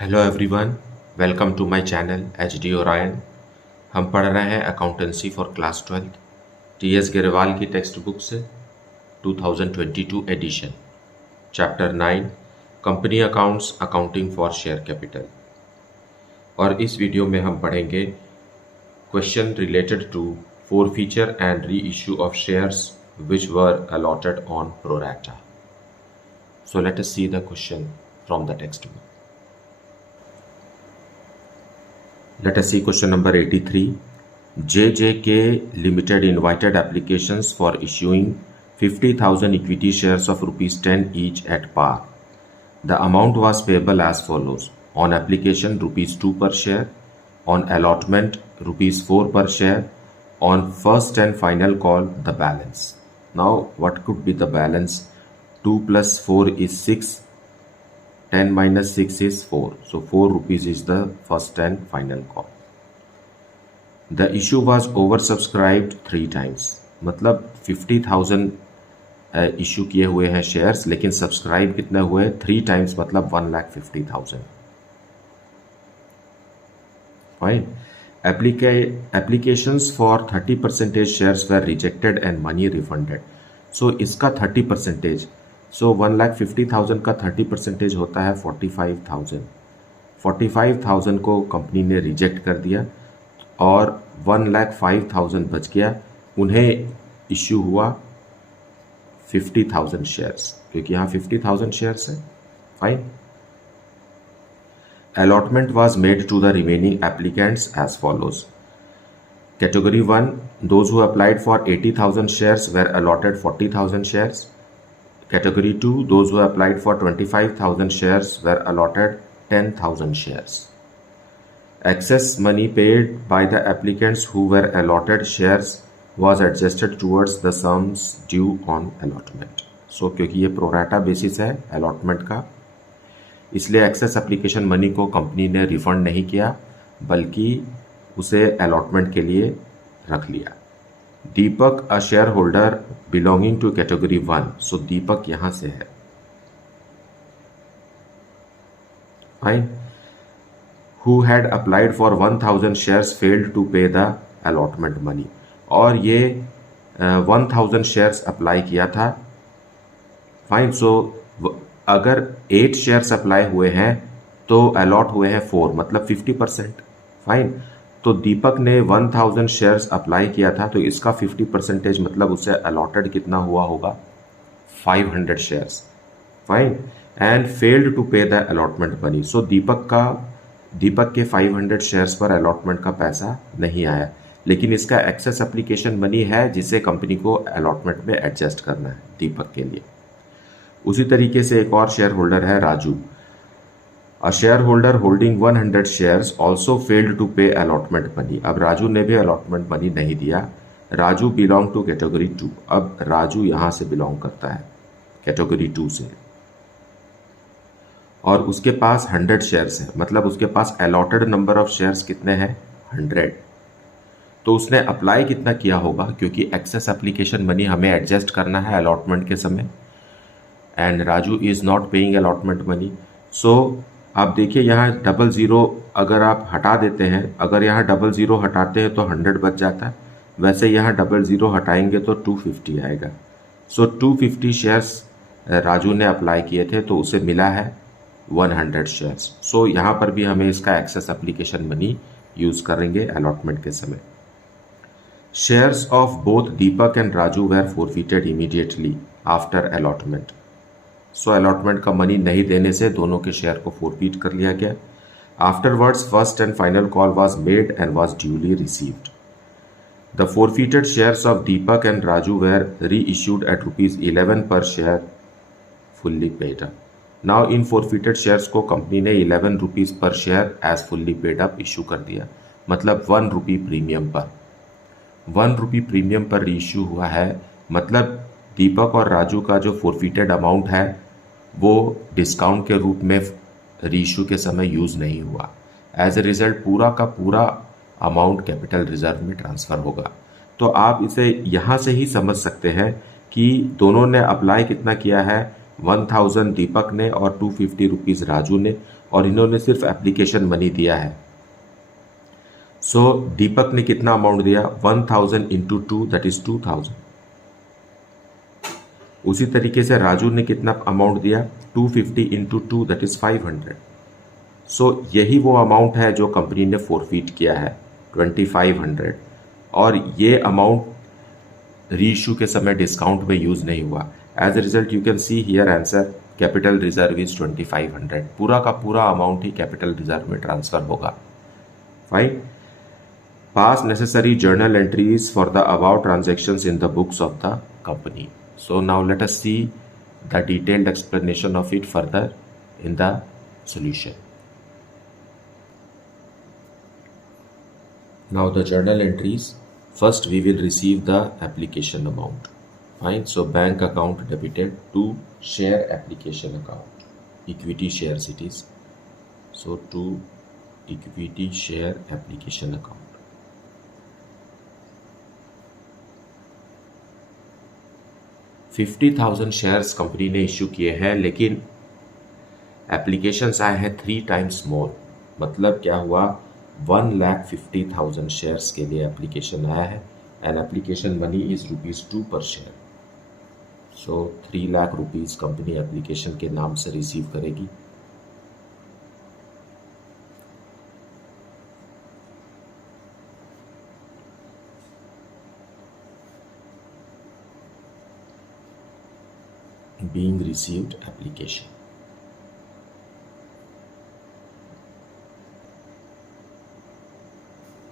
Hello everyone, welcome to my channel HD Orion. हम पढ़ रहे हैं accountancy for class 12 TS Grewal की टेक्स्ट बुक से 2022 edition, chapter 9 company accounts accounting for share capital. और इस वीडियो में हम पढ़ेंगे question related to forfeiture and reissue of shares which were allotted on pro rata. So let us see the question from the textbook. Let us see question number 83. JJK Limited invited applications for issuing 50,000 equity shares of rupees 10 each at par. The amount was payable as follows. On application rupees 2 per share, on allotment rupees 4 per share, on first and final call the balance. Now what could be the balance? 2 plus 4 is 6. 10 minus 6 is 4. So 4 rupees is the first and final call. The issue was oversubscribed 3 times. मतलब 50,000 issue किए हुए हैं shares, लेकिन subscribe कितने हुए? 3 times, मतलब 1,50,000. Fine. Applications for 30% shares were rejected and money refunded. So इसका 30%. सो 1,50,000 का 30% होता है 45,000. 45,000 को कंपनी ने रिजेक्ट कर दिया और 1,05,000 बच गया. उन्हें इश्यू हुआ 50,000 शेयर्स, क्योंकि यहाँ 50,000 शेयर्स है. Fine. Allotment was made to the remaining applicants as follows. Category 1, those who applied for 80,000 shares were allotted 40,000 shares. Category 2, those who applied for 25,000 shares were allotted 10,000 shares. Excess money paid by the applicants who were allotted shares was adjusted towards the sums due on allotment. So क्योंकि ये pro rata basis है allotment का, इसलिए excess application money को company ने refund नहीं किया, बल्कि उसे allotment के लिए रख लिया. Deepak a shareholder belonging to category 1. So Deepak यहां से है. Fine. Who had applied for 1,000 shares failed to pay the allotment money. और ये 1,000 शेयर्स अप्लाई किया था. फाइन. सो अगर 8 शेयर्स अप्लाई हुए हैं तो अलॉट हुए हैं 4, मतलब 50%. फाइन. तो दीपक ने 1,000 शेयर्स अप्लाई किया था, तो इसका 50% मतलब उसे अलॉटेड कितना हुआ होगा? 500 shares. Fine. And failed to pay the allotment money. So Deepak के 500 शेयर्स पर अलॉटमेंट का पैसा नहीं आया, लेकिन इसका एक्सेस एप्लीकेशन मनी है जिसे कंपनी को अलॉटमेंट में एडजस्ट करना है दीपक के लिए. उसी तरीके से एक और शेयर होल्डर है Raju. A shareholder holding 100 shares also failed to pay allotment money. अब राजू ने भी allotment money नहीं दिया. Raju belong to category 2. अब राजू यहां से belong करता है category 2 से, और उसके पास 100 शेयर्स है, मतलब उसके पास allotted number of shares कितने हैं? 100. तो उसने अप्लाई कितना किया होगा? क्योंकि एक्सेस एप्लीकेशन मनी हमें एडजस्ट करना है अलॉटमेंट के समय, and Raju is not paying allotment money. So आप देखिए यहाँ 00 अगर आप हटा देते हैं, अगर यहाँ 00 हटाते हैं तो 100 बच जाता है. वैसे यहाँ 00 हटाएंगे तो 250 आएगा. सो 250 शेयर्स राजू ने अप्लाई किए थे, तो उसे मिला है 100 शेयर्स. सो यहाँ पर भी हमें इसका एक्सेस एप्लीकेशन मनी यूज करेंगे अलॉटमेंट के समय. Shares of both Deepak and Raju were forfeited immediately after allotment. So allotment का मनी नहीं देने से दोनों के शेयर को फोरफीट कर लिया गया. Afterwards first and final call was made and was duly received. The forfeited shares of Deepak and Raju were reissued at ₹11 per share fully paid up. Now in forfeited shares को company ने 11 rupees per share as fully paid up issue कर दिया, मतलब 1 रुपी premium पर. 1 रुपी premium पर री issue हुआ है, मतलब दीपक और राजू का जो फोरफीटेड अमाउंट है वो डिस्काउंट के रूप में रीइश्यू के समय यूज़ नहीं हुआ. एज ए रिजल्ट पूरा का पूरा अमाउंट कैपिटल रिजर्व में ट्रांसफ़र होगा. तो आप इसे यहाँ से ही समझ सकते हैं कि दोनों ने अप्लाई कितना किया है, 1,000 दीपक ने और 250 रुपीज़ राजू ने, और इन्होंने सिर्फ एप्लीकेशन मनी दिया है। सो दीपक ने कितना अमाउंट दिया, 1000 इंटू 2 दैट इज 2000। उसी तरीके से राजू ने कितना अमाउंट दिया, 250 इंटू 2 दैट इज 500। सो यही वो अमाउंट है जो कंपनी ने फोरफीट किया है, 2500, और ये अमाउंट रीइश्यू के समय डिस्काउंट में यूज नहीं हुआ। As a result you can see here answer capital reserve is 2500। पूरा का पूरा अमाउंट ही कैपिटल रिजर्व में ट्रांसफर होगा। Fine. Pass necessary journal entries for the about transactions in the books of the company. So now let us see the detailed explanation of it further in the solution. Now the journal entries. First we will receive the application amount. Fine. So bank account debited to share application account. Equity shares it is. So to equity share application account. 50,000 shares company ने issue किए हैं, लेकिन applications आए हैं 3 times more. मतलब क्या हुआ, 1,50,000 shares के लिए एप्लीकेशन आया है एंड एप्लीकेशन मनी इज ₹2 पर शेयर। सो 3 लाख रुपीज़ कंपनी एप्लीकेशन के नाम से रिसीव करेगी। being received application.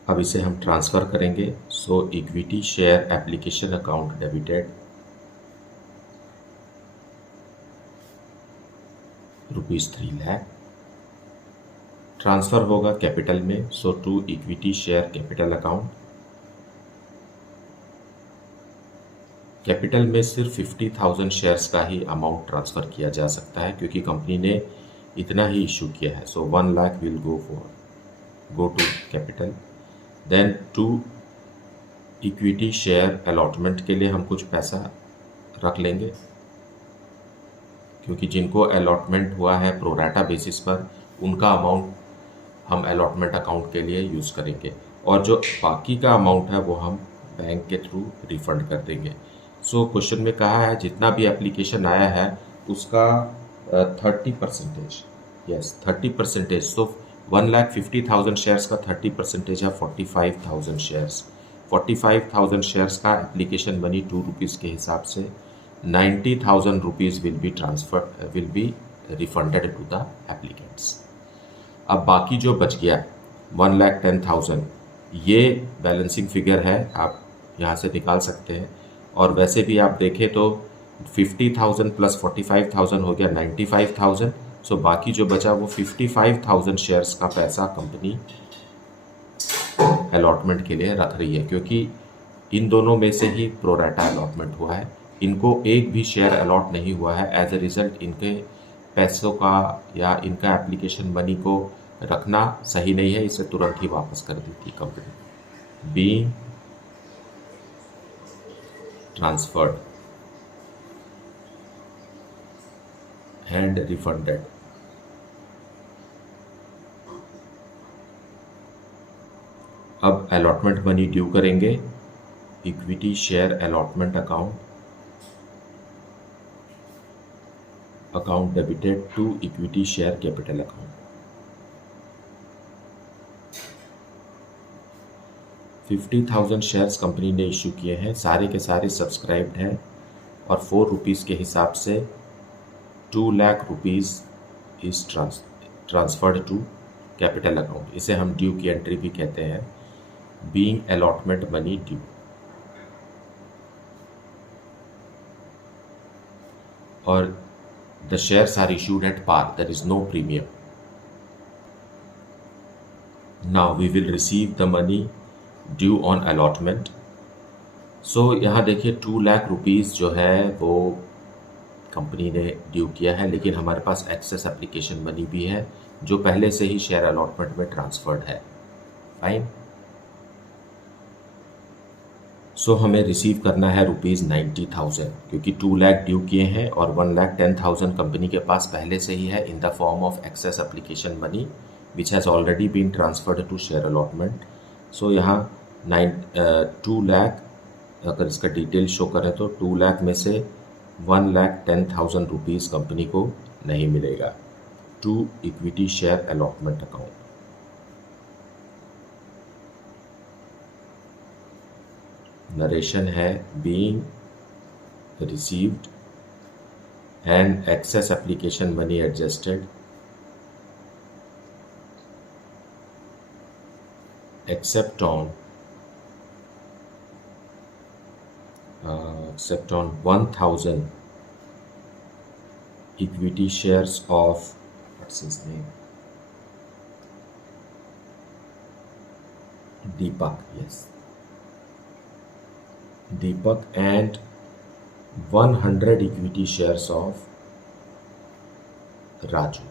अब इसे हम ट्रांसफर करेंगे। So equity share application account debited ₹3 lakh, transfer होगा कैपिटल में। So to equity share capital account. Capital में सिर्फ 50,000 शेयर्स का ही अमाउंट ट्रांसफ़र किया जा सकता है क्योंकि कंपनी ने इतना ही इशू किया है। So 1 lakh will go to capital. Then to equity share allotment के लिए हम कुछ पैसा रख लेंगे क्योंकि जिनको अलॉटमेंट हुआ है प्रोराटा बेसिस पर उनका अमाउंट हम अलॉटमेंट अकाउंट के लिए यूज़ करेंगे और जो बाकी का अमाउंट है वो हम बैंक के थ्रू रिफंड कर देंगे। सो क्वेश्चन में कहा है जितना भी एप्लीकेशन आया है उसका 30%, यस 30%। सो 1,50,000 शेयर्स का 30% है 45,000 शेयर्स। 45,000 शेयर्स का एप्लीकेशन मनी ₹2 के हिसाब से 90,000 rupees will be refunded to the applicants. अब बाकी जो बच गया 1,10,000 ये बैलेंसिंग फिगर है, आप यहाँ से निकाल सकते हैं। और वैसे भी आप देखें तो 50,000 प्लस 45,000 हो गया 95,000। सो बाकी जो बचा वो 55,000 शेयर्स का पैसा कंपनी अलॉटमेंट के लिए रख रही है क्योंकि इन दोनों में से ही प्रोराटा अलॉटमेंट हुआ है। इनको एक भी शेयर अलॉट नहीं हुआ है। एज ए रिज़ल्ट इनके पैसों का या इनका एप्लीकेशन मनी को रखना सही नहीं है, इसे तुरंत ही वापस कर दी थी company. Being transferred and refunded. अब अलॉटमेंट मनी ड्यू करेंगे। Equity share allotment account debited to equity share capital account. 50,000 shares company ने इशू किए हैं, सारे के सारे सब्सक्राइब्ड हैं और ₹4 के हिसाब से 2 lakh rupees is transferred to capital account. इसे हम ड्यू की एंट्री भी कहते हैं, बीइंग अलॉटमेंट मनी ड्यू। और the shares are issued at par, there is no premium. Now we will receive the money due on allotment. So यहाँ देखिए 2 lakh rupees जो है वो कंपनी ने ड्यू किया है, लेकिन हमारे पास एक्सेस एप्लीकेशन मनी भी है जो पहले से ही शेयर अलॉटमेंट में ट्रांसफर्ड है। फाइन। सो हमें रिसीव करना है ₹90,000 क्योंकि 2 लाख ड्यू किए हैं और 1,10,000 कंपनी के पास पहले से ही है in the form of excess application money which has already been transferred to share allotment. So यहाँ 2 लाख, अगर इसका डिटेल शो करें तो 2 लाख में से 1,10,000 रुपीज़ कंपनी को नहीं मिलेगा to equity share allotment account. Narration है being received and excess application money adjusted except on 1,000 equity shares of, what's his name, Deepak, yes, Deepak, and 100 equity shares of Raju.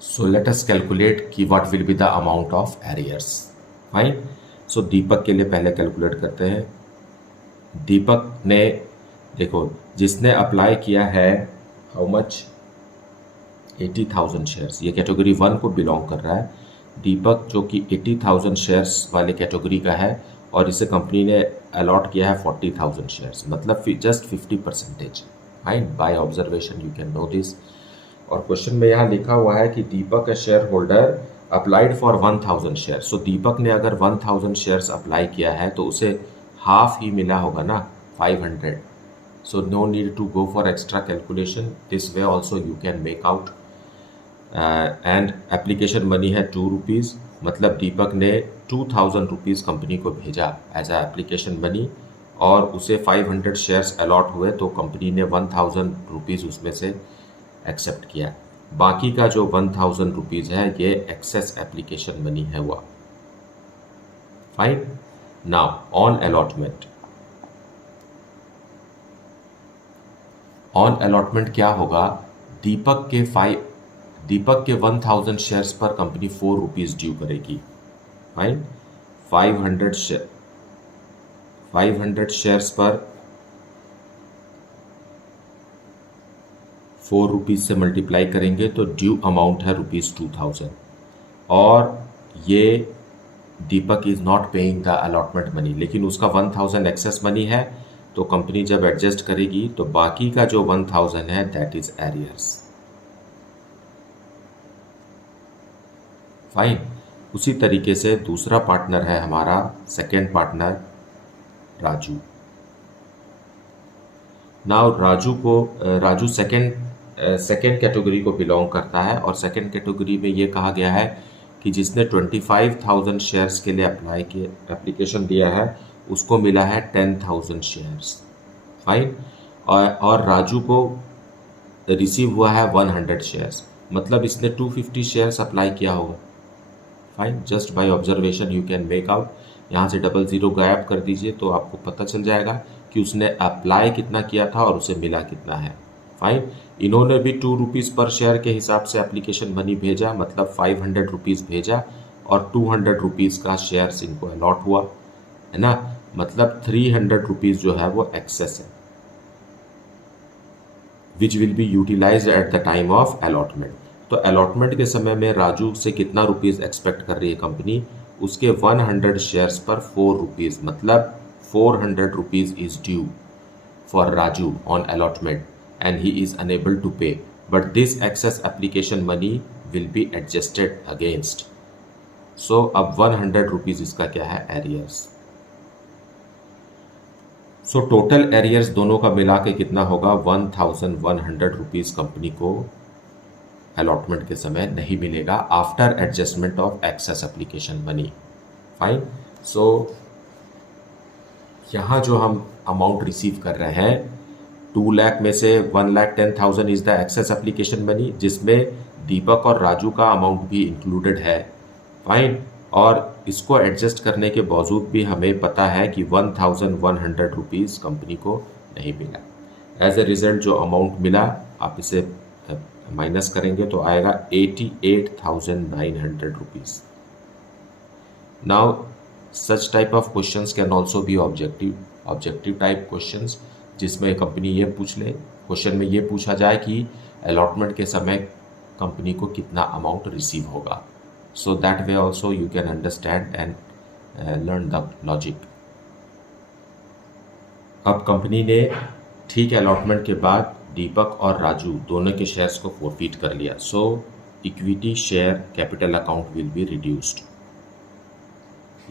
So let us calculate कि what will be the amount of arrears. Fine. So दीपक के लिए पहले calculate करते हैं। दीपक ने, देखो, जिसने apply किया है हाउ मच, 80,000 शेयर्स, ये कैटेगरी 1 को बिलोंग कर रहा है। दीपक जो कि 80,000 शेयर्स वाले कैटेगरी का है और इसे कंपनी ने अलॉट किया है 40,000 शेयर्स, मतलब just 50%। Fine, by observation you can know this. और क्वेश्चन में यहाँ लिखा हुआ है कि दीपक का share holder applied for 1,000 share. So Deepak ने अगर 1,000 शेयर्स अप्लाई किया है तो उसे हाफ ही मिला होगा ना, 500। So no need to go for extra calculation, this way also you can make out. And application money है 2 रुपीज़, मतलब दीपक ने 2,000 रुपीज़ कंपनी को भेजा एज आ एप्लीकेशन मनी और उसे 500 शेयर्स अलॉट हुए तो कंपनी ने 1,000 रुपीज़ उसमें से एक्सेप्ट किया। बाकी का जो 1,000 रुपीज़ है ये एक्सेस एप्लीकेशन मनी है हुआ। Fine. Now on allotment, on allotment क्या होगा, दीपक के 1,000 शेयर्स पर कंपनी 4 रुपीज़ ड्यू करेगी। फाइन, 500 शेयर्स पर 4 रुपीज़ से मल्टीप्लाई करेंगे तो ड्यू अमाउंट है ₹2,000 और ये Deepak is not paying the allotment money, लेकिन उसका 1,000 एक्सेस मनी है तो कंपनी जब एडजस्ट करेगी तो बाकी का जो 1,000 है दैट इज एरियर्स। फाइन। उसी तरीके से दूसरा पार्टनर है हमारा, second partner Raju. Now Raju second category को बिलोंग करता है और सेकेंड कैटेगरी में ये कहा गया है कि जिसने 25,000 शेयर्स के लिए एप्लीकेशन दिया है उसको मिला है 10,000 शेयर्स। फाइन। और राजू को रिसीव हुआ है 100 शेयर्स, मतलब इसने 250 शेयर्स अप्लाई किया होगा। Fine, just by observation you can make out. यहाँ से 00 गायब कर दीजिए तो आपको पता चल जाएगा कि उसने अप्लाई कितना किया था और उसे मिला कितना है। फाइन। इन्होंने भी 2 रुपीज़ पर शेयर के हिसाब से एप्लीकेशन मनी भेजा, मतलब 500 रुपीज़ भेजा और 200 रुपीज़ का शेयर्स इनको अलॉट हुआ, है ना, मतलब 300 रुपीज़ जो है वो एक्सेस है which will be utilized at the time of allotment. तो अलॉटमेंट के समय में राजू से कितना रुपीज़ एक्सपेक्ट कर रही है कंपनी, उसके 100 शेयर्स पर 4 रुपीज़, मतलब 400 rupees is due for Raju on allotment and he is unable to pay, but this excess application money will be adjusted against. So अब 100 रुपीज़ इसका क्या है, एरियर्स। सो टोटल एरियर्स दोनों का मिला के कितना होगा, 1,100 रुपीज़ कंपनी को अलॉटमेंट के समय नहीं मिलेगा after adjustment of excess application money. Fine. So यहाँ जो हम अमाउंट रिसीव कर रहे हैं 2 लाख में से 1,10,000 is the excess application money, जिसमें दीपक और राजू का अमाउंट भी इंक्लूडेड है। फाइन। और इसको एडजस्ट करने के बावजूद भी हमें पता है कि 1,100 रुपीज़ कंपनी को नहीं मिला। एज ए रिजल्ट जो अमाउंट मिला आप इसे माइनस करेंगे तो आएगा 88,900 rupees. Now such type of questions can also be objective type questions, जिसमें कंपनी ये पूछ ले, क्वेश्चन में ये पूछा जाए कि अलॉटमेंट के समय कंपनी को कितना अमाउंट रिसीव होगा. So that way also you can understand and learn the logic. अब कंपनी ने ठीक अलॉटमेंट के बाद दीपक और राजू दोनों के शेयर्स को फोरफीट कर लिया. So equity share capital account will be reduced.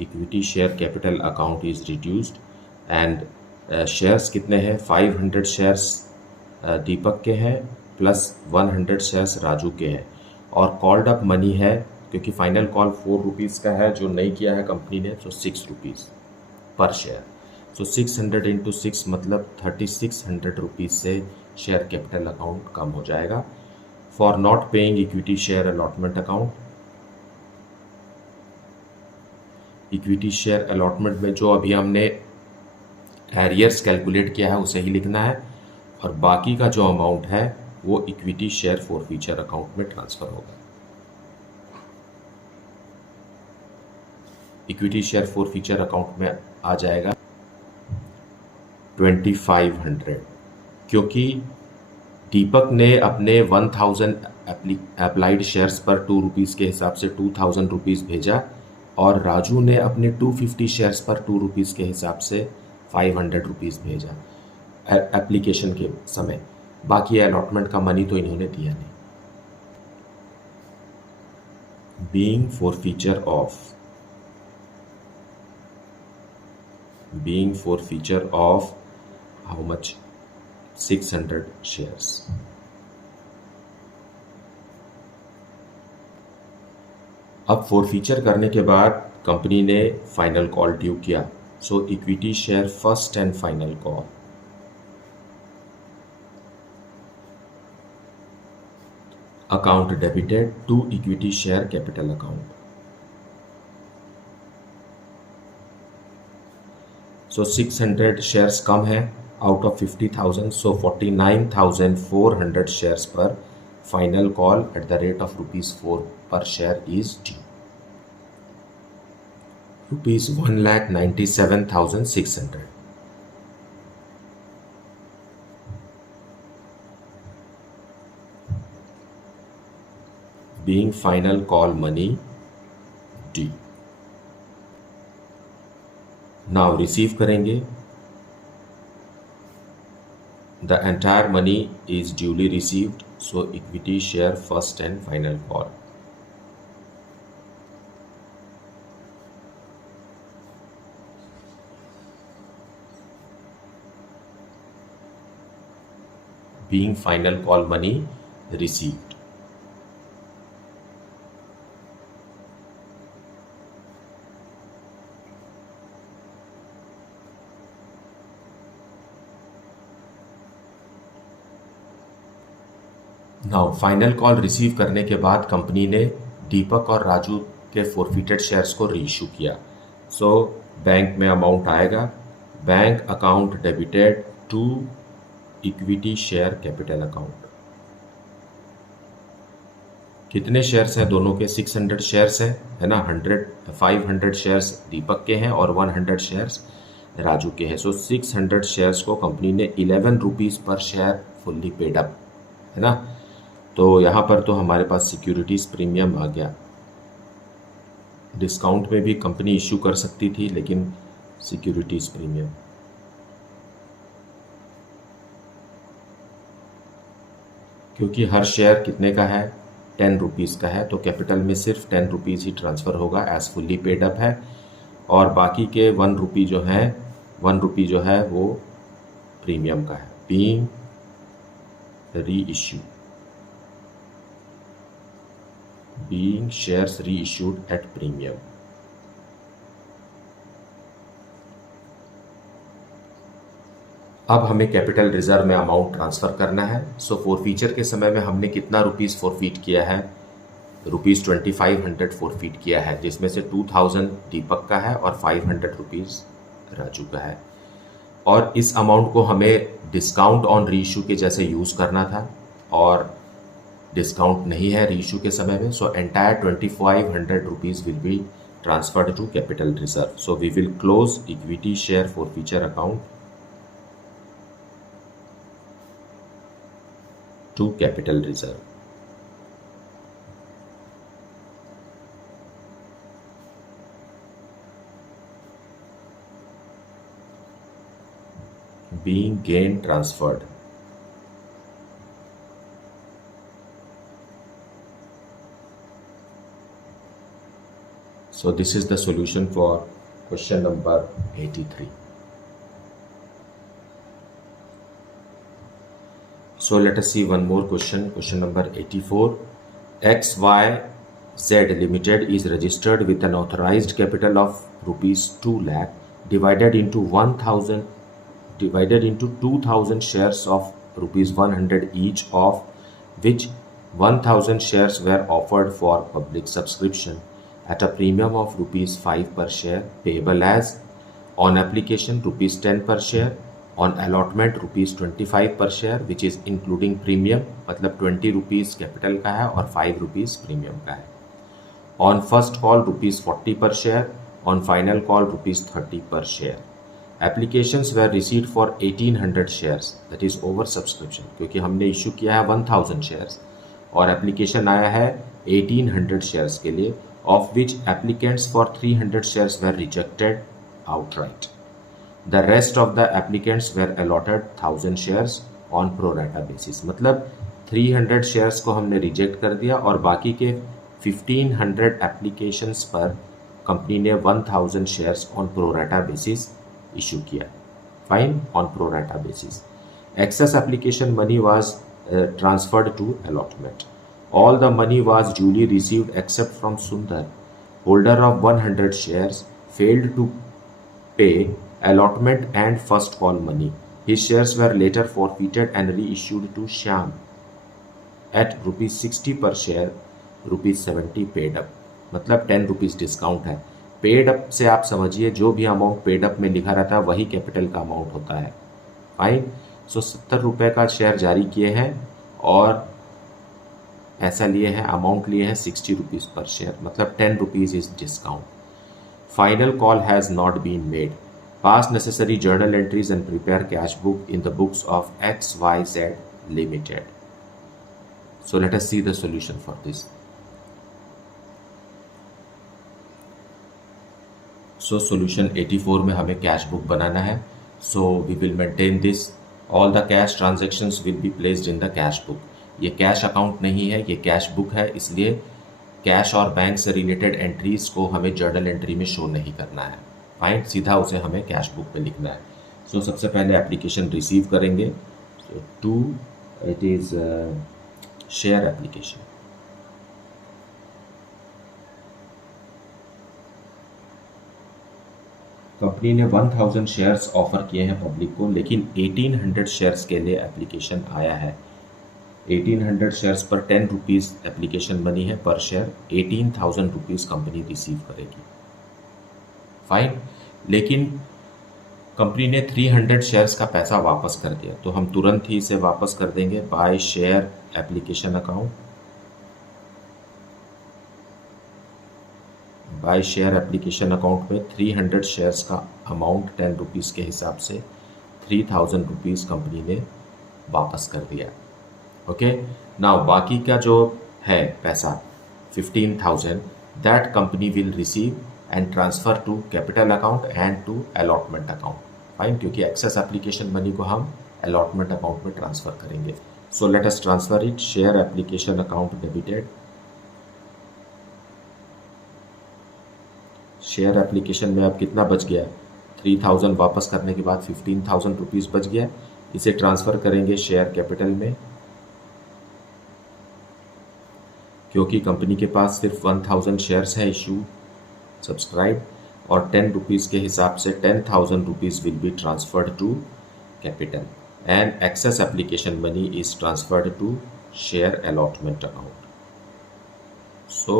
Equity share capital account is reduced and shares कितने हैं? 500 शेयर्स दीपक के हैं प्लस 100 शेयर्स राजू के हैं. और कॉल्ड अप मनी है, क्योंकि फाइनल कॉल 4 रुपीज़ का है जो नहीं किया है कंपनी ने, तो 6 रुपीज़ पर शेयर. सो 600 इंटू 6 मतलब 3600 रुपीज़ से शेयर कैपिटल अकाउंट कम हो जाएगा. For not paying equity share allotment account, equity share allotment में जो अभी हमने एरियर्स कैलकुलेट किया है उसे ही लिखना है, और बाकी का जो अमाउंट है वो इक्विटी शेयर फॉरफीचर अकाउंट में ट्रांसफ़र होगा. इक्विटी शेयर फॉरफीचर अकाउंट में आ जाएगा 2500, क्योंकि दीपक ने अपने 1000 अप्लाइड शेयर्स पर 2 रुपीज़ के हिसाब से 2000 रुपीज़ भेजा, और राजू ने अपने 250 शेयर्स पर 2 रुपीज़ के हिसाब से 500 रुपीज़ भेजा एप्लीकेशन के समय. बाकी अलॉटमेंट का मनी तो इन्होंने दिया नहीं. Being forfeiture of how much? 600 shares. अब फॉरफीचर करने के बाद कंपनी ने फाइनल कॉल ड्यू किया. So equity share first and final call. Account debited to equity share capital account. So 600 shares कम है आउट ऑफ 50,000. सो 49,400 शेयर्स पर final call at the rate of ₹4 per share is due. ₹1,97,600. Being final call money due. Now receive करेंगे. The entire money is duly received. So equity share first and final call. Being final call money received. Now final call receive करने के बाद company ने दीपक और राजू के forfeited shares को reissue किया. So bank में अमाउंट आएगा, bank account debited to equity share capital account. कितने शेयर्स हैं दोनों के? 600 शेयर्स हैं, है ना. 500 शेयर्स दीपक के हैं और 100 शेयर्स राजू के हैं. सो 600 शेयर्स को कंपनी ने 11 रुपीज़ पर शेयर फुल्ली पेड अप, है ना. तो यहाँ पर तो हमारे पास सिक्योरिटीज़ प्रीमियम आ गया. डिस्काउंट में भी कंपनी इश्यू कर सकती थी, लेकिन सिक्योरिटीज़ प्रीमियम. क्योंकि हर शेयर कितने का है? 10 रुपीज़ का है, तो कैपिटल में सिर्फ 10 रुपीज़ ही ट्रांसफ़र होगा एज फुल्ली पेड अप है, और बाकी के 1 रुपी जो है 1 रुपी जो है वो प्रीमियम का है. Being reissue, being shares reissued at premium. अब हमें कैपिटल रिजर्व में अमाउंट ट्रांसफ़र करना है. सो फॉरफीचर के समय में हमने कितना रुपीज़ फॉरफीट किया है? ₹2500 फॉरफीट किया है, जिसमें से 2000 दीपक का है और 500 रुपीज़ राजू का है. और इस अमाउंट को हमें डिस्काउंट ऑन रीइश्यू के जैसे यूज़ करना था, और डिस्काउंट नहीं है रीइश्यू के समय में. So entire 2500 rupees will B transferred to capital reserve. So we will close equity share forfeiture account to capital reserve. Being gain transferred. So this is the solution for question number 83. So let us see one more question, question number 84. XYZ Limited is registered with an authorized capital of rupees 2 lakh divided into 2000 shares of rupees 100 each, of which 1000 shares were offered for public subscription at a premium of rupees 5 per share, payable as on application rupees 10 per share, on allotment rupees 25 per share, which is including premium, मतलब 20 rupees capital का है और 5 rupees premium का है. On first call rupees 40 per share, on final call rupees 30 per share. Applications were received for 1800 shares, that is over subscription, क्योंकि हमने issue किया है 1000 shares और एप्लीकेशन आया है 1800 shares के लिए, of which applicants for 300 shares were rejected outright. The rest of the applicants were allotted 1000 shares on pro rata basis. मतलब 300 shares को हमने रिजेक्ट कर दिया और बाकी के 1500 एप्लीकेशंस पर कंपनी ने 1000 shares on pro rata basis issue किया. Fine, on pro rata basis. Excess application money was transferred to allotment. All the money was duly received except from Sundar, holder of 100 shares, failed to pay allotment and first call money. His shares were later forfeited and reissued to Shyam at rupees 60 per share, rupees 70 paid up. मतलब 10 rupees discount है. Paid up से आप समझिए जो भी amount paid up में लिखा रहता है वही कैपिटल का अमाउंट होता है. फाइन. सो 70 रुपये का शेयर जारी किए हैं और पैसा लिए हैं, अमाउंट लिए हैं 60 रुपीज़ पर शेयर, मतलब 10 rupees is discount. Final call has not been made. Pass necessary journal entries and prepare cash book in the books of XYZ Limited. So let us see the solution for this. So solution 84 में हमें cash book बनाना है. So we will maintain this. All the cash transactions will be placed in the cash book. ये cash account नहीं है, ये cash book है, इसलिए cash और बैंक से related entries को हमें journal entry में show नहीं करना है. फाइन, सीधा उसे हमें कैश बुक पे लिखना है. सो सबसे पहले एप्लीकेशन रिसीव करेंगे. So to it is share application. Company ने 1000 शेयर्स ऑफर किए हैं पब्लिक को, लेकिन 1800 शेयर्स के लिए एप्लीकेशन आया है. 1800 शेयर्स पर 10 रुपीज़ एप्लीकेशन मनी है पर शेयर. 18,000 रुपीज़ कंपनी रिसीव करेगी. फाइन. लेकिन कंपनी ने 300 शेयर्स का पैसा वापस कर दिया, तो हम तुरंत ही इसे वापस कर देंगे. By share application account. By share application account में 300 शेयर्स का अमाउंट 10 रुपीज़ के हिसाब से 3000 रुपीज़ कंपनी ने वापस कर दिया. ओके. नाउ बाकी का जो है पैसा 15,000 that company will receive and transfer to capital account and to allotment account. Fine, क्योंकि एक्सेस एप्लीकेशन मनी को हम allotment account में ट्रांसफ़र करेंगे. So let us transfer it. Share application account debited. Share application में अब कितना बच गया? 3000 वापस करने के बाद 15,000 रुपीज़ बच गया. इसे ट्रांसफ़र करेंगे शेयर कैपिटल में, क्योंकि कंपनी के पास सिर्फ 1000 शेयर्स है इशू सब्सक्राइब, और 10 रुपीज़ के हिसाब से 10,000 rupees will be transferred to capital and excess application money is transferred to share allotment account. So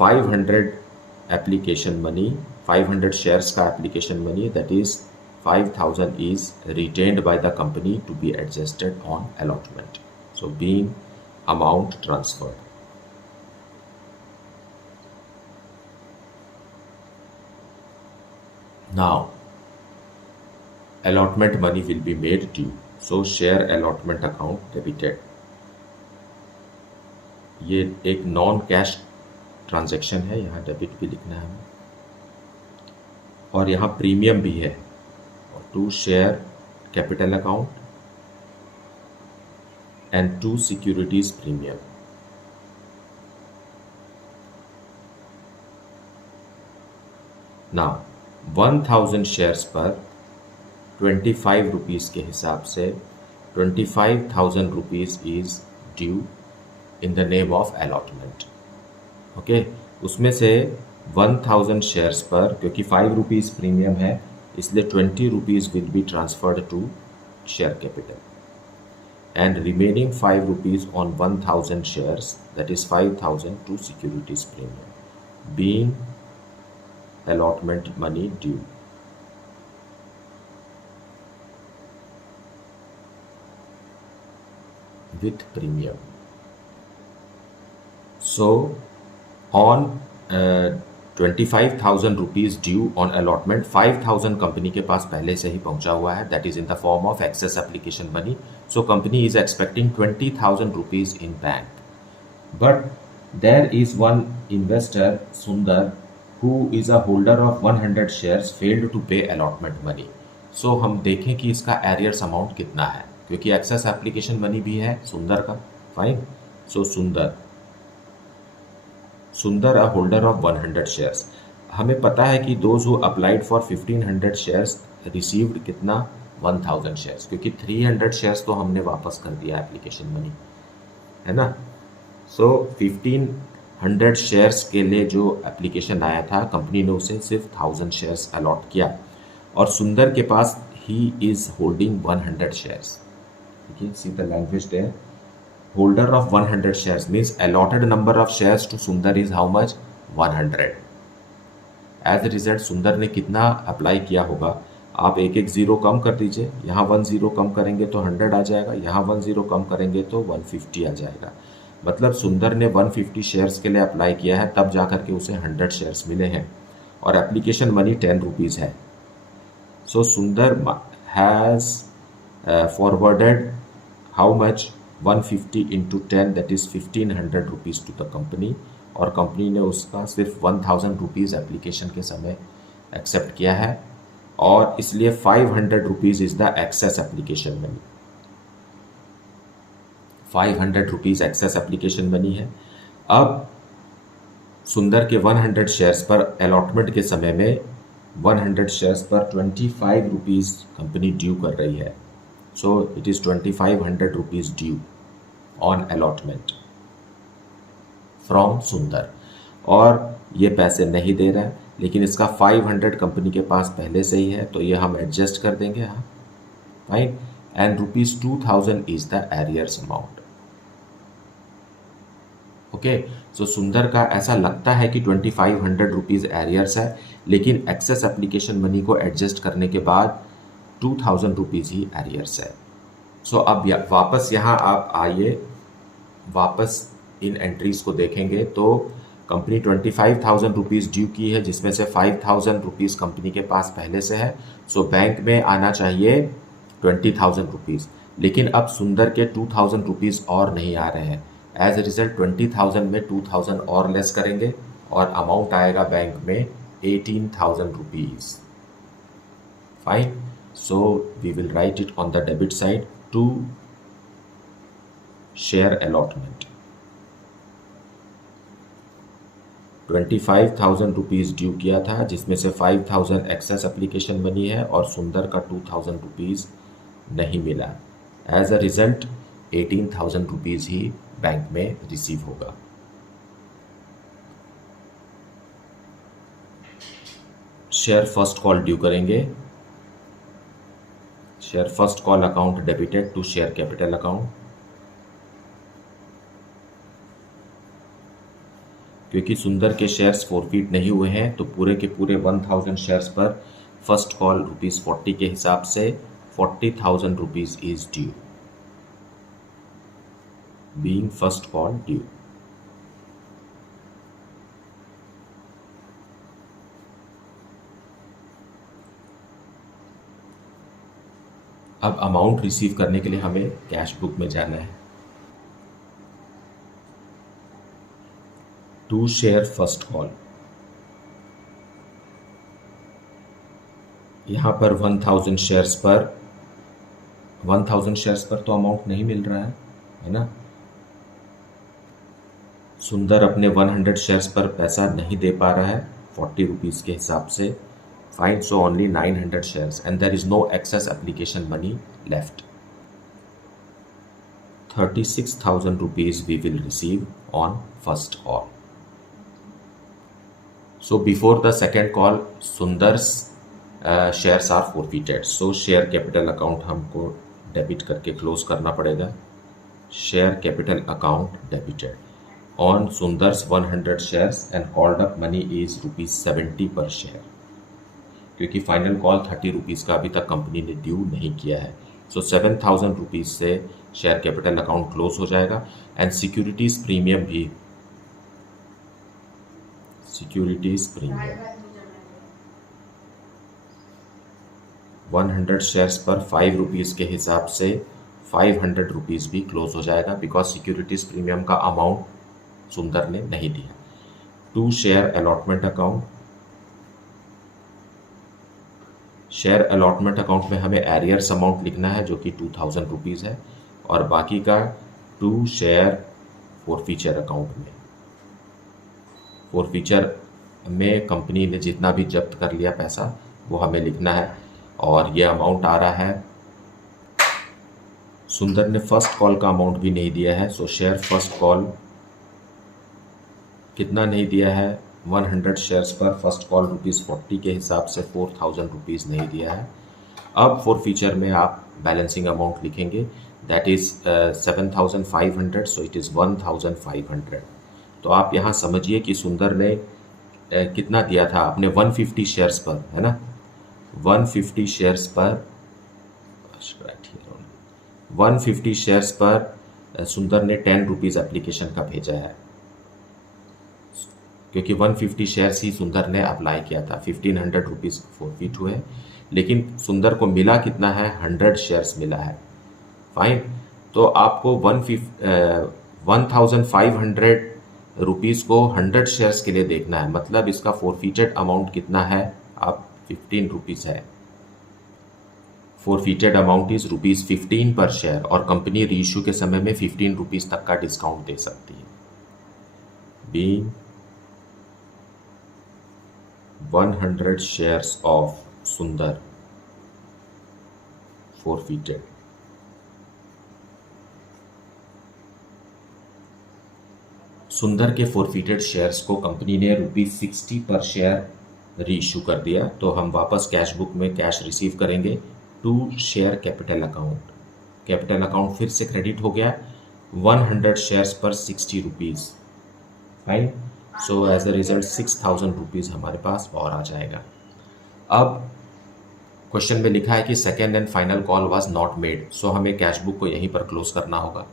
500 application money, 500 shares का application money, that is 5,000 is retained by the company to be adjusted on allotment. So being amount transferred. Now, allotment money will be made due. So share allotment account debited. ये एक non cash transaction है, यहाँ debit भी लिखना है हमें, और यहाँ प्रीमियम भी है, to share capital account and to securities premium. Now 1000 shares पर 25 रुपीज़ के हिसाब से 25,000 rupees is due in the name of allotment. Okay, उसमें से 1000 शेयर्स पर, क्योंकि 5 रुपीज़ प्रीमियम है, इसलिए 20 rupees will be transferred to share capital and remaining 5 rupees on 1000 shares, that is 5,000 to securities premium, being allotment money due. With premium. So on 25,000 rupees due on allotment, 5,000 company के पास पहले से ही पहुंचा हुआ है, that is in the form of excess application money. So company is expecting 20,000 rupees in bank. But there is one investor, Sundar, who is a holder of 100 shares, failed to pay allotment money. So हम देखें कि इसका arrears amount कितना है, क्योंकि excess application money भी है सुंदर का. फाइन. सो सुंदर a holder of 100 shares. हमें पता है कि those who applied for 1500 shares received कितना, 1000 shares, क्योंकि 300 shares तो हमने वापस कर दिया एप्लीकेशन मनी, है ना. सो 1500 शेयर्स के लिए जो एप्लीकेशन आया था, कंपनी ने उसे सिर्फ 1000 शेयर्स अलॉट किया, और सुंदर के पास ही इज होल्डिंग 100 शेयर्स. ठीक है, see the language there. Holder of 100 shares means allotted number of shares to Sundar is how much, 100. As a result Sundar ने कितना अप्लाई किया होगा, आप एक एक जीरो कम कर दीजिए. यहाँ 1 जीरो कम करेंगे तो 100 आ जाएगा, यहाँ 1 जीरो कम करेंगे तो 150 आ जाएगा. मतलब सुंदर ने 150 शेयर्स के लिए अप्लाई किया है, तब जा करके उसे 100 शेयर्स मिले हैं, और एप्लीकेशन मनी 10 रुपीज़ है. So Sundar has forwarded how much, 150 into 10, that is 1500 rupees to the company, और कंपनी ने उसका सिर्फ 1000 रुपीज़ एप्लीकेशन के समय एक्सेप्ट किया है, और इसलिए 500 rupees is the excess application money. 500 rupees excess application money है. अब सुंदर के 100 शेयर्स पर अलॉटमेंट के समय में 100 शेयर्स पर 25 रुपीज़ कंपनी ड्यू कर रही है. So it is 2500 rupees due on allotment from सुंदर, और ये पैसे नहीं दे रहा है, लेकिन इसका 500 कंपनी के पास पहले से ही है, तो ये हम एडजस्ट कर देंगे. हाँ, fine. And ₹2000 is the arrears amount. Okay, so Sundar का ऐसा लगता है कि 2500 रुपीज़ एरियर्स है, लेकिन एक्सेस एप्लीकेशन मनी को एडजस्ट करने के बाद 2000 रुपीज़ ही एरियर्स है. सो अब वापस यहाँ आप आइए, वापस इन एंट्रीज को देखेंगे तो कंपनी 25,000 रुपीज़ ड्यू की है, जिसमें से 5,000 रुपीज़ कंपनी के पास पहले से है. सो बैंक में आना चाहिए 20,000 रुपीज़, लेकिन अब सुंदर के 2,000 रुपीज़ और नहीं आ रहे हैं. एज ए रिजल्ट 20,000 में 2,000 और लेस करेंगे, और अमाउंट आएगा बैंक में 18,000 rupees. Fine. So we will write it on the debit side to share allotment. 25,000 rupees due किया था, जिसमें से 5,000 एक्सेस एप्लीकेशन मनी है, और सुंदर का 2,000 रुपीज़ नहीं मिला. एज अ रिजल्ट 18,000 रुपीज़ ही बैंक में रिसीव होगा. शेयर फर्स्ट कॉल ड्यू करेंगे. Share first call account debited to share capital account. क्योंकि सुंदर के शेयर्स फॉरफिट नहीं हुए हैं, तो पूरे के पूरे 1000 शेयर्स पर फर्स्ट कॉल ₹40 के हिसाब से 40,000 rupees is due, being first call due. अब अमाउंट रिसीव करने के लिए हमें कैश बुक में जाना है। टू शेयर फर्स्ट कॉल, यहाँ पर 1000 शेयर्स पर, 1000 शेयर्स पर तो अमाउंट नहीं मिल रहा है ना। सुंदर अपने 100 शेयर्स पर पैसा नहीं दे पा रहा है 40 रुपीज़ के हिसाब से। Fine, so only 900 shares and there is no excess application money left. 36,000 rupees we will receive on first call. So before the second call Sundar's shares are forfeited, so share capital account हमको debit करके close करना पड़ेगा। Share capital account debited on Sundar's 100 shares and called up money is ₹70 per share, क्योंकि final call 30 rupees का अभी तक company ने due नहीं किया है। सो 7,000 रुपीज़ से शेयर कैपिटल अकाउंट क्लोज हो जाएगा एंड सिक्योरिटीज़ प्रीमियम भी, सिक्योरिटीज़ प्रीमियम 100 शेयर्स पर 5 रुपीज़ के हिसाब से 500 रुपीज़ भी क्लोज हो जाएगा, बिकॉज सिक्योरिटीज़ प्रीमियम का अमाउंट सुंदर ने नहीं दिया। To share allotment account, share allotment account में हमें एरियर्स अमाउंट लिखना है जो कि 2000 रुपीज़ है, और बाकी का टू शेयर फोरफीचर अकाउंट में, फोरफीचर में कंपनी ने जितना भी जब्त कर लिया पैसा वो हमें लिखना है, और ये अमाउंट आ रहा है। सुंदर ने फर्स्ट कॉल का अमाउंट भी नहीं दिया है, सो शेयर फर्स्ट कॉल कितना नहीं दिया है, 100 शेयर्स पर फर्स्ट कॉल ₹40 के हिसाब से 4000 रुपीज़ नहीं दिया है। अब फोरफीचर में आप बैलेंसिंग अमाउंट लिखेंगे, that is 7,500, so it is 1,500। तो आप यहाँ समझिए कि सुंदर ने कितना दिया था अपने 150 शेयर्स पर, है ना, 150 शेयर्स पर, 150 शेयर्स पर सुंदर ने 10 रुपीज़ एप्लीकेशन का भेजा है, क्योंकि 150 शेयर्स ही सुंदर ने अप्लाई किया था। 1500 रुपीज़ फोरफीट हुए, लेकिन सुंदर को मिला कितना है, 100 शेयर्स मिला है। फाइन, तो आपको 1,500 रुपीज़ को 100 शेयर्स के लिए देखना है, मतलब इसका फोरफीटेड अमाउंट कितना है, आप 15 रुपीज़ है। फोरफीटेड अमाउंट इज ₹15 पर शेयर, और कंपनी रीइश्यू के समय में 15 रुपीज़ तक का डिस्काउंट दे सकती है। बीइंग 100 शेयर्स ऑफ सुंदर फोरफीटेड, सुंदर के फोरफीटेड शेयर्स को कंपनी ने ₹60 पर शेयर रीइश्यू कर दिया, तो हम वापस कैश बुक में कैश रिसीव करेंगे। To share capital account, capital account फिर से क्रेडिट हो गया, 100 शेयर्स पर 60 rupees. Fine, so as a result 6,000 rupees हमारे पास और आ जाएगा। अब क्वेश्चन में लिखा है कि second and final call was not made, so हमें कैश बुक को यहीं पर क्लोज करना होगा।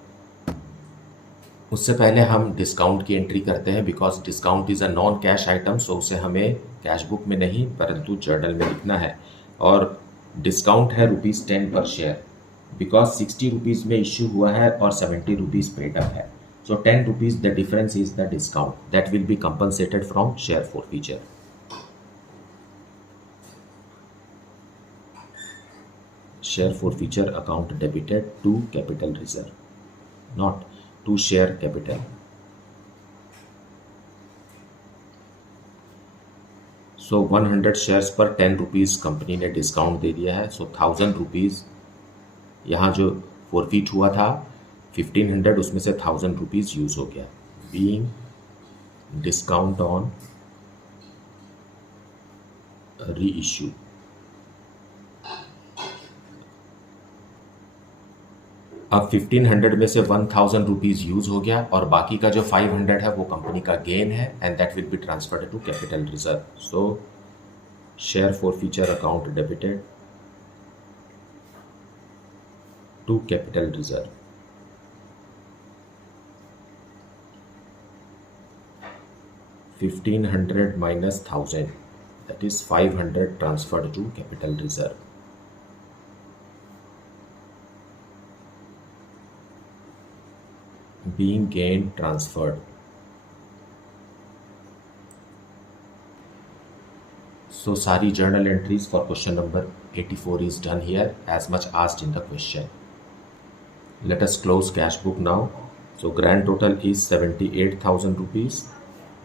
उससे पहले हम डिस्काउंट की एंट्री करते हैं, because discount is a non cash item, so उसे हमें कैश बुक में नहीं परंतु जर्नल में लिखना है। और डिस्काउंट है ₹10 पर शेयर, बिकॉज 60 रुपीज़ में इश्यू हुआ है और 70 रुपीज़ पेड अप है, so 10 rupees the difference is the discount that will be compensated from share forfeiture. Share forfeiture account debited to capital reserve, not to share capital. So 100 shares पर 10 rupees company ने discount दे दिया है, सो 1000 rupees यहाँ जो forfeit हुआ था 1500, उसमें से 1000 रुपीज़ यूज़ हो गया। बीइंग डिस्काउंट ऑन री इश्यू, अब 1500 में से 1000 रुपीज़ यूज़ हो गया, और बाकी का जो 500 है वो कंपनी का गेन है, and that will be transferred to capital reserve. So share forfeiture account debited to capital reserve. $1500 minus 1000, that is 500 transferred to capital reserve. being gained transferred. So सारी journal entries for question number 84 is done here as much asked in the question. Let us close cash book now. So grand total is 78,000 rupees.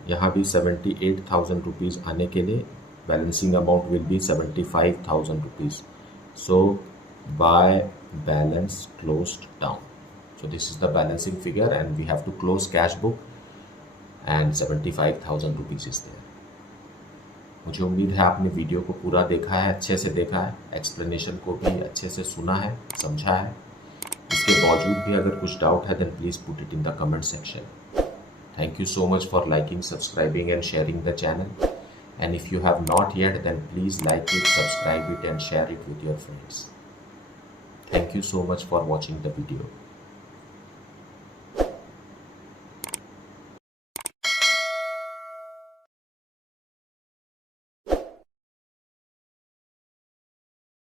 यहाँ भी 78,000 rupees आने के लिए balancing amount will be 75,000 rupees. So by balance closed down. So this is the balancing figure and we have to close cash book and 75,000 rupees is there. मुझे उम्मीद है आपने video को पूरा देखा है, अच्छे से देखा है, एक्सप्लेनेशन को भी अच्छे से सुना है, समझा है. इसके बावजूद भी अगर कुछ डाउट है then please put it in the comment section. Thank you so much for liking, subscribing and sharing the channel. And if you have not yet then please like it, subscribe it and share it with your friends. Thank you so much for watching the video.